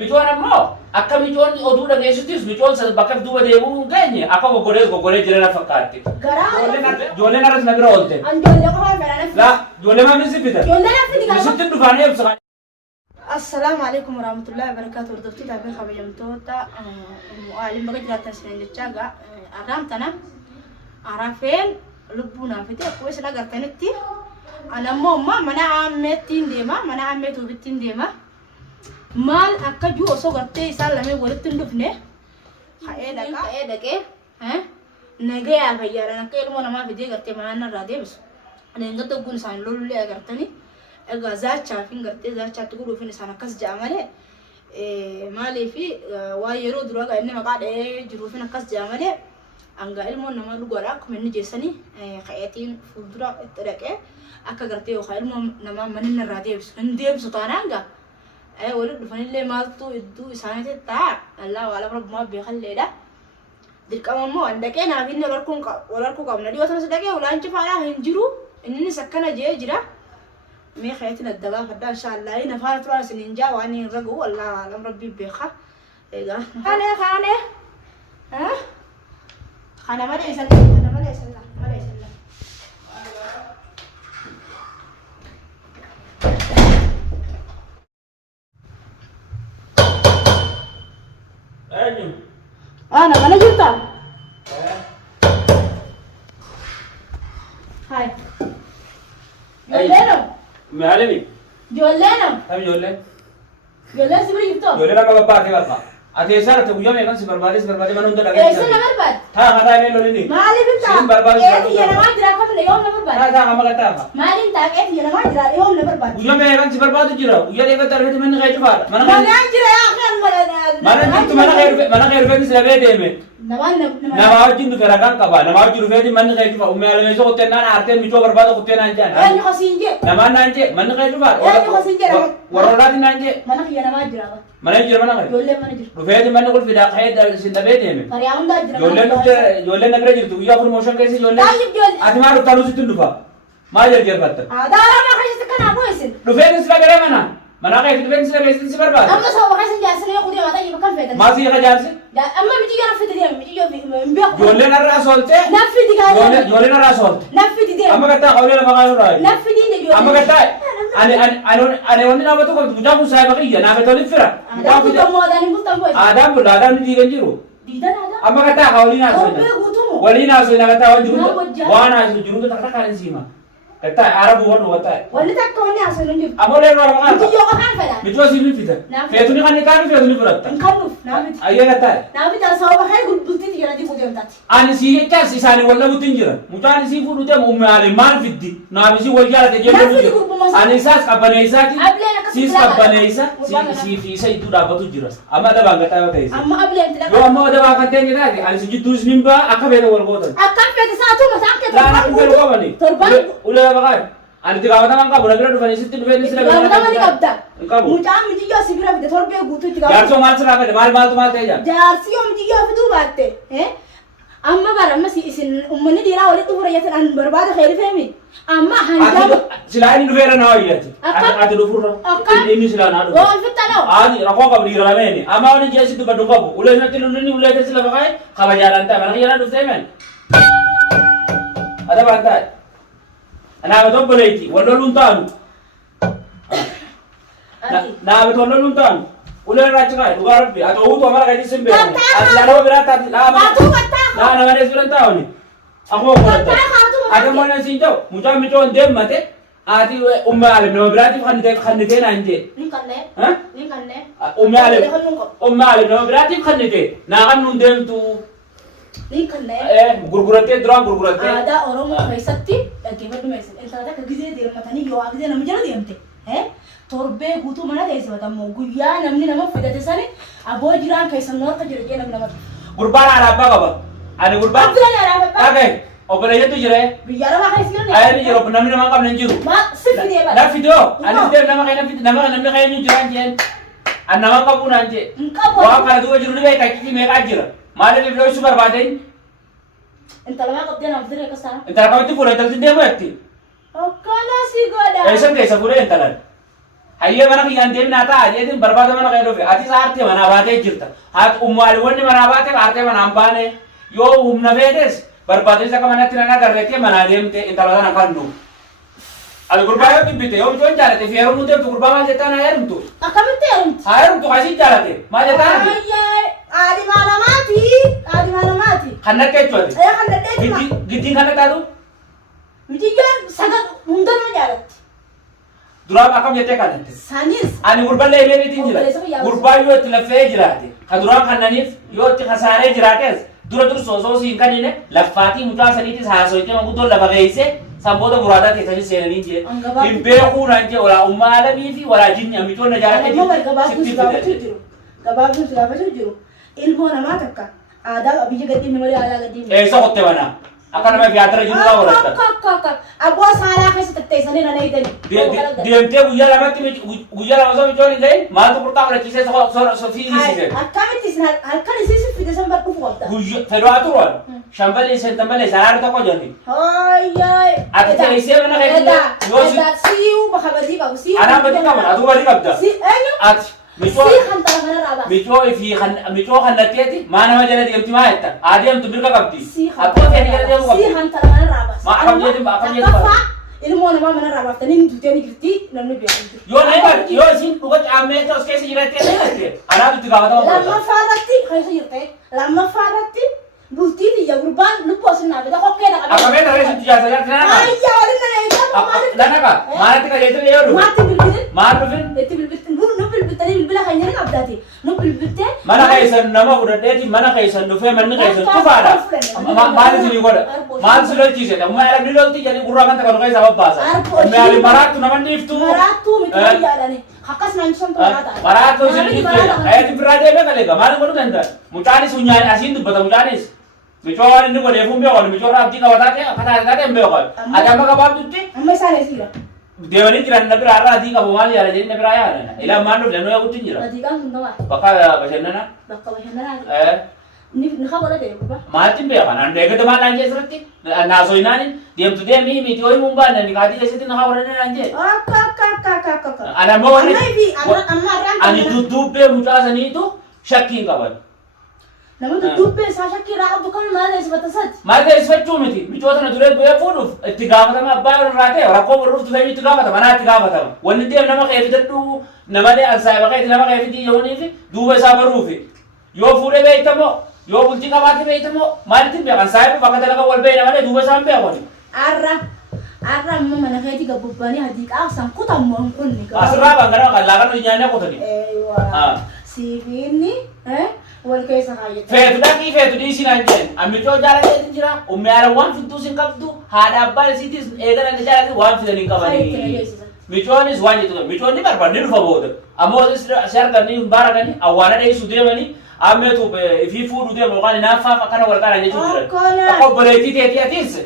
Micoon ammoo akka micoon oduu dhageessittis micoon bakka duuba deemuu hin geenye akka gogolee jireenya fakkaatti. Ijoolleen arras na bira oolte. Ijoollee qofaa fedhan. Laa ijoollee maamni si fida. Ijoollee na fidi gaafa. Isitti dhufanii eebsa. Assalaamu alaikum warahmatullahi wabarakatuh. Hordoftoota fi kabajamtoota waliin bakka jiraatan isin jechaa arraam tana arafeen lubbuu naaf fide akkuma isin agartanitti anammoo mana ammeettiin deema mana ammee tuubittiin deema. Maal akka jiru osoo gartee isaan lamee walitti hin dhufne ka'ee dhaqee nagaya fayyaadan akka ilmoo namaa fidee gartee manaan irraa deebisu. Leengoota gun isaan lolullee agartanii egaa zaachaa fi gartee zaachaatti godhuufin isaan akkas ja'a malee maaliifi waa yeroo duraa gaa inni maqaa dhahee jiruufin akkas ja'a malee hanga ilmoon namaa dhugaadha akkuma inni jeessanii ka'eetiin fuuldura itti dhaqee akka gartee yookaan ilmoo namaa manni irraa deebisu hin deebisu taanaan gaa. Walit dhufanillee maaltu iddoo isaaniitti ta'a Allah waa lafa rabbumaa beekalleedha. Dirqama immoo waan dhaqee naaf inni wal harkuu qabna dhiyoo sanas dhaqee ulaan cifaadhaa hin jiru innis akkana jee jira. Mee ka'eetiin adda baafadhaa inshaallah nafaana turaan isin hin jaa waan hin ragu Allah waa lafa rabbii beeka. Egaa kana malee isa Ana mana jirta? Hai. Jolleno? Maalimi? Jolleno? Tam jollen? Jollen si jirto? Jollen apa babbaate barba. Ati eessaan ati guyyaa meeqan si barbaade mana hunda dhagee. Eessa na barbaade? Taa kataa mee lolini? Maaliif hin ta'a? Siin barbaade. Yanamaa jira akka file yoom na barbaade? Taa kama gataa. Maaliif hin ta'a? Yanamaa jira yoom na barbaade? Guyyaa meeqan si barbaade jira. Guyyaa dheegaa tarfeeti manni kee cufaadha. Mana jira yaa kan mana jirtu mana kee rufeeti sila bee deeme. Nama wajjin dhufe ragaan qaba. Nama wajjin dhufeeti manni kee cufa. Ummee alameessoo kutteenaan aarteen michoo barbaada kutteenaan jaan. Eenyu kosiin jee? Namaan naan jee manni kee cufaadha. Eenyu kosiin jee? Warroolaati naan jee. Mana kiyya namaa jira. Mana jira mana kee. Ijoolleen mana jira. Dhufeeti manni kun fidaa ka'ee sin dhabee deeme. Fariyaa hundaa jira. Ijoolleen na bira jirtu guyyaa promotion keessa ijoolleen. Ati maa dhuftaanuu sitti dhufa. Maal jarjarfatta? Daaraa maa keessatti kanaa boo isin? Dhufeen sila garee mana. Mana kee dhufeen sila keessatti si barbaada. Amma sababa keessatti jaarsanii kudee mataa jiru kan feetan. Maasii yaa jaarsi? Amma miti yoo nafti deemu miti yoo hin beeku. Ijoolleen irraa soolte. Nafti digaa. Ijoolleen irraa soolte. Nafti deemu. Amma gattaa qawlee lafa kaayuu raa. Nafti diine ijoollee. Amma gattaa ani wanni nama tokko guddaa kun saayima kiyya naa gatoo fira. Aadaan bultaan moo aadaan hin bultaan boo? Aadaan bulla aadaan ni diigan jiru. Diidan aadaan. Amma gattaa qawliin haasoo. Kobbee guutumu. Waliin haasoo na gattaa waan jiru. Waan haasoo jiru takka kaan siima. Gattaa arabu waan wataa. Wanni takka wanni haasoo hin jiru. Amma lee roora kaan. Miti yoo qofaan fedha. Miti yoo siifin fita. Feetuni kan ni kaanu feetuni fudhatta. Hin kannuuf naafiti. Ayyee gattaa. Naafiti sababa kee gulbultii jira di kudee taati. Ani si jechaas isaanii wal dhabuutiin jira. Mucaan isii fuudhu deemu uummaale maal fiddi? Naaf isii wal jaalate jechuu ani isaas qabbaneessaati. Siis qabbaneessa siifiisa iddoo dhaabbatu jira. Amma dabaan gataa yoo ta'e. Amma ableen tidha. Yoo amma dabaa kan ta'e taate ani si jidduu isnin baa akka feete wal gootan. Akkam feete saatuma saakkee torban. Laana kun feete qabani. Torban. Ulee baqaa. Ani tigaawwataman qabu na bira dhufanii sitti dhufeen sila bira. Tigaawwataman ni qabda. Qabu. Mucaan miti yoo si bira fide torbee guutuu tigaawwataman. Jaarsoo maal sirraa fide maaltu maal ta'e jaa? Jaarsi yoo miti yoo fiduu baatte. Amma bara amma si isin uummanni dhiiraa walitti furayyatan an barbaada khayri feemi. Amma hanjama. Silaa inni dhufeera na wayyati. Ati dhufurra. Inni silaa na dhufu. Waan fitta noo. Ati rakkoo qabu dhiira lameeni. Amma wani jeesi dubbadhu qabu. Ulee natti lulluunni ulee keessi lafa kaa'e kabajaadhaan ta'a. Mana kiyyaadhaan dhuftee meen. Ada baan taa'e. Naaba tokko leeti. Walloluun taa'anu. Naaba walloluun taa'anu. Ulee irraa achi kaa'e dhugaa rabbi. Ati oowwutu amara kan isin beekamu. Ati laaloo biraa taati. Naa nama nees biran taa'uni. Akkuma godhata. Ati mana siin ta'u mucaan micoon deemmate ati ummaalim nama biraatiif kannitee naan jee. Ni kannee. Ni kannee. Ummaalim nama biraatiif kannitee naa kan nuun deemtu. Ni kannee. Gurgurattee duraan gurgurattee. Aadaa Oromoo keessatti dhaggeeffadhu meeshaan intala akka gizee deemmatanii yoo gizee nama jala deemte. Torbee guutuu mana teessifatammoo guyyaa namni nama fidate sani aboo jiraan keessan noorka jira jee namni namatti. Gurbaan alaabaa qaba. Ani gurbaan. Abdullaan alaabaa. Dhagaye. Obboleeyyantu jira. Biyya arabaa keessa jiran. Ayyaani jira namni nama qabne hin jiru. Maa sifi deemaa. Na fidoo. Anis deem nama kee namni kee hin jiraan jeen. An nama qabu naan jee. Hin qabu. Waan kana duuba jiru ni beeka kiti meeqaa jira. Maaliif ifloo isu barbaadeen? Intala maa qabdee naaf diree akkas taana. Intala qabatti fuudhee intalti deemu jetti. Akkana si godha. Eessan keessa fuudhee intalan. Hayyee mana kiyyaan deemnaa ta'a jeetiin barbaada mana kee dhufe ati saartee manaa baatee jirta. Haati ummaaliwwanni manaa baatee aartee manaan baane yoo humna feetes barbaadessa akka manatti nan agarreettee manaa deemtee intala sana kan dhufu. Ati gurbaa yoo dhibbite yoo michoon jaalate fi heerumuu deemtu gurbaa maal jettaan haa heerumtu. Akkamitti heerumti? Haa heerumtu kaasii jaalate maal jettaan ati? Ayyee aadimaa namaati. Aadimaa namaati. Kan nattee jechuudha. Kan nattee jechuudha. Giddiin kan nattaatu? Mijiyyoon sagal hundanuu jaalatti. Duraan akkam jettee kadhatte? Sanis. Ani gurballee ebeebiitiin jira. Gurbaa yoo itti laffee jiraate, ka duraan kannaniif yoo itti kasaaree jiraates dura osoo siin kannine laffaatii mucaa saniitis haasoyitee manguddoon lafa geessee samboota muraadaa keessatti seenanii jire. Hin beekuunaan jee walaa ummaa alamii fi walaa jinni ammitoon na jaalate jirti. Gabaabduun si gaafachuu jiru. Ilmoo namaa takka aadaa biyya gadhiifne malee aadaa gadhiifne. Eessa qotte banaa? Akka nama yaadara jiru waa walatta. Abboo saalaa keessa tatteessanii na eegdani. Deemtee guyyaa lamatti guyyaa lama osoo michoon hin ta'in maaltu qurxaa fudhachiisee fiisiise. Akkamitti isin halkan isiisi fide san badhuufu qabda. Fedhaa turan shambalee sentambalee saraara tokko jenni. Hayyay. Ati teessee mana keessa yoo siiyuu bakka badii qabu siiyuu. Anaan badii qaban atuu badii qabda. Ati. Michoo kan natteeti maa nama jala deemti maa jetta adeemtu birka qabdi akkoo ta'e jala deemu qabdi maa akkam jeetu ilmoo namaa mana irraa baaftanii hin duutee ni jirti namni beeku yoo na himat yoo isin dhuga caammee ta'us keessa jirattee na himatte anaatu itti gaafatama lammaffaa irratti keessa jirte lammaffaa irratti bultii tiyya gurbaan lubbuu osin naafete hokkee dhaqa akkamee tarree sitti jaasa jaatti nana ayyaa waliin na eegaa Danaka maalatti qajeeltee yoo dhufu maatti bilbilin maal dhufin itti bilbiltin nu bilbiltanii bilbila kan jedhan abdaati nu bilbilte mana keessan nama fudhadheeti mana keessan dhufee manni keessan cufaadha maal isinii godha maal si lolchiisedha ummaa elabni lolti jedhanii gurraa kan takka nu keessaa babbaasa ummaa maraattu nama dhiiftu maraattuu miti yaadani akkas naan santu maraattu isin dhiifteedha ayati birraa deemee kaleega maal godhu danda'a mucaanis unyaani asiin dubbata mucaanis Micoon inni godhee fuun beekoon micoon abdii qabataa ta'e akka taatee hin beekoon ati amma gabaabdutti amma isaan eesira deemanii jiran na biraa irraa adii qabu maal yaala jedhanii na biraa yaala ilaan maal dhufu lannoo eeguutti jira adii qabu hin qabaa bakka bashannanaa bakka bashannanaa ni haa godhate eeguba maaltiin beekan an deeggarta maal naan jee sirritti naasoyinaan deemtu deemii miti hoyi mun baanna ni kaatii keessatti na haa godhate naan jee akka ana ammoo ani dudduubbee mucaasaniitu shakkiin qaban namoota dubbee isaa shakkii irraa qabdu kan maal eessifatasaati. Maal eessifachuu miti micoota na duree bu'ee fuudhuuf itti gaafatama abbaa irraa ta'e rakkoo warruuf dhufee itti gaafatama anaa itti gaafatama wanni deem nama qeefitadhu namalee ansaayiba qeeti nama qeefiti yooniifi duuba isaa baruufi yoo fuudhee beektamoo yoo bultii qabaate beektamoo maalittiin beekan saayiba bakka dalagaa wal beeyna malee duuba isaan beekoni. Arra amma mana keetii gabbubbanii adii qaabsan kutammoo hin kunni. Asirraa kan gara laaqannu nyaannee qotani. Siifiinni wal keessa kaayyate. Feetu dhaqii feetu dhiisii naan jeen ammicoo jaalatee jira ummiyaala waan fiduu sin qabdu haadha abbaan isiitis eegala ni jaalate waan fidanii qabanii. Micoonis waan jettu micoonni barbaadni dhufa booda ammoo si arganii hin baaraganii awwaana dheessu deemanii ammeetu ifii fuudhu deemu yookaan hinaaffaaf akkana wal qaala jechuun jiran. Akka obboleettii teetii atiis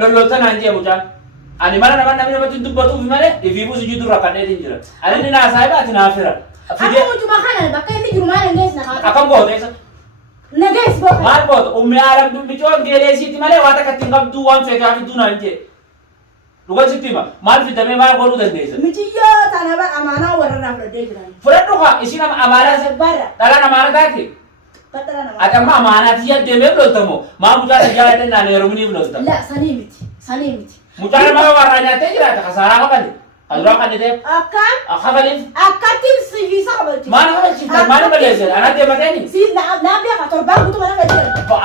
lollolta naan jee mucaan. Ani mana namni namatti dubbatuuf malee ifii buusu jidduu rakkadheetiin jira. Ani inni naasaayibaa ati naafira. Aku cuma kanan, pakai ini cuma yang guys nak. Akam bote isa. Na guys bote. Mal bote, ummi alam bicoon geelesi ti malee waan takka ittiin qabdu waan feetu haa fidduu naan jee. Dhuga sittima maal fiddamee maal godhuu dandeessa? Miciyyo tanaba amaanaa warrarraa fudhadhee jiran. Fudhadhu kaa isin amaanaa barra. dhalaan amaanaa taate. Ati amma amaanaa tiyya deemee loltamoo maa mucaa jaaladhan naan heerumniif lolta. La sanii miti. Mucaa nama warraa nyaattee jiraata kasaaraa qabani. Adura kan ite akkalin akkatin sivisa kabalti mana kabalti mana balese ana de mateni si na biya ka torba butu mana kaje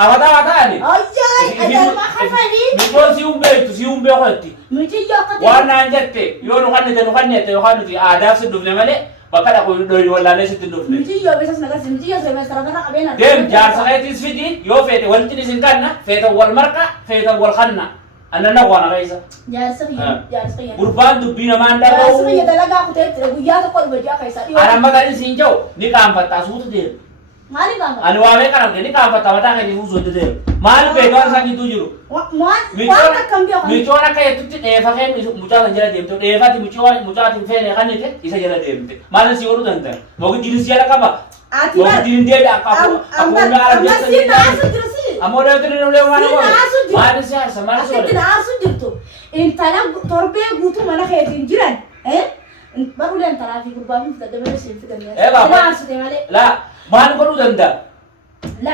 awata ani ayya ajal ma khafani mi ko si umbe khotti mi ci yokkati wana njette yo no kanne yo kanu ti ada su dufne male bakala ko do wala ne situ dufne mi ci yo besas nagar mi ci yo se mesra kana qabena dem jar sakati sfidi yo fete walti sin kanna fete wal marqa fete wal khanna أنا نقول أنا غيزة. جالسين. بربان دبينا ما عندنا. جالسين يدلعا كتير تقوليا تقول بيجا كيسا. أنا ما قال سينجو نكام فتا سوت دير. مالي كام. أنا وامي كلام كني كام فتا وتا كني هو سوت دير. مال بيجان سانجي تجرو. وان كم بيا. ميجونا كي تطي إيفا كم مجال نجلا ديم تو إيفا تي مجال تيم فين إيفا نيجي إيسا جلا ديم تو. مال سيورو دنتا. موكي دين سيارة كابا. موكي دين دير أكابو. Amore itu ni boleh mana boleh. Mana sih? Sama sih. Kita asu jirtu. Intana torbe gutu mana kayak jiran. بقول أنت رافي قربان في الدم بس في الدم إيه بابا. لا أصدق مالي لا ما نقولوا دندا لا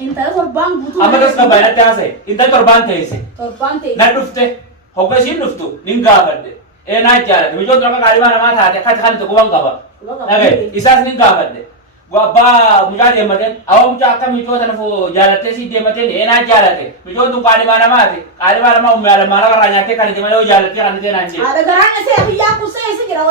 أنت تربان بطول أما بس كباينة تاسي أنت تربان تيسي تربان تي نادفته هو كشين نفتو نينغافد إيه ناجارة ميجون ترى كاريما نما ثاتي كات خان تكوان كابا نعم إساس نينغافد وابا مجال يمتن أو مجال كم ميجون تنفو جالته سي ديمتن إيه ناجارة ميجون تو كاريما نما ثي كاريما نما ومالا مالا كرانيا تي كان ديمالو جالته كان دي نانجي هذا كرانيا سي أخي يا كوسي سجرا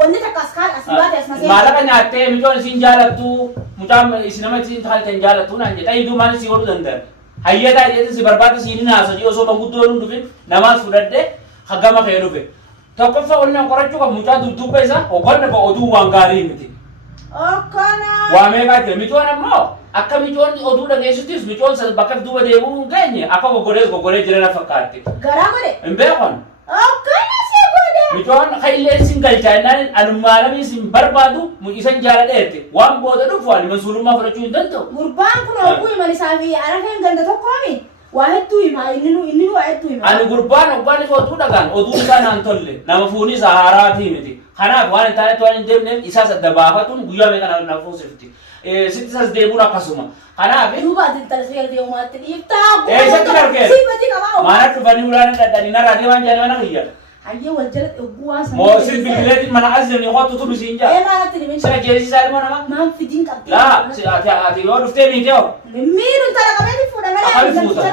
وني تكاسكان أسبات أسمع سي مالا كان ياتي ميجون سين جالته مجام إسنامة سين تخال تنجالته نانجي تاي دو مال سيورو دندر هيا تا يتي سبربات سين ناسا جي وسو بقولون دوفين نماز فودده خدامة خيروفه تقفى ولنا قرأتوا كمجاد دوبيزا وقلنا بأودو وانغاري متي أوكنا وامي كاتي ميجون أمو أكا ميجون أودو دعيشتيس ميجون سد بكف دوبا ديبو غني أكا بقولي جرنا فكارتي غرامه إمبيكون أوكنا سي بودا ميجون خيلي سينغال جانان أنمالا بيسم بربادو ميسان جارا ديرتي وام بودا دوفوالي مسؤول ما فرجون دنتو قربان كنا أقول مالي سافي أنا فين قلنا تقومي واحد توي ما إنه واحد توي ما أنا قربان أقبل فوتو دكان أودو كان أنتولي نمفوني سهارة تيمتي خنا أقوال تاني تواني ديمن إساس الدباغة غيا مكان نفوسفتي ست ساس ديبونا كسوما خنا أبي هو بعد التلفزيون دي وما تدي يفتح إيه ستي كركي سيبتي كمان ما نتفاني ولا نداني نرادي وان جاني وانا هيا هيا وجلت أبوان سامي مو سيد بالبلاد من أزل يخاطو تلو سينجا إيه ما نتدي من سنة جيسي سالمونا ما في دين كتير لا أتي يورو فتي ميتيو مين أنت لا كمان يفوت أنا أخاف لا يفوت.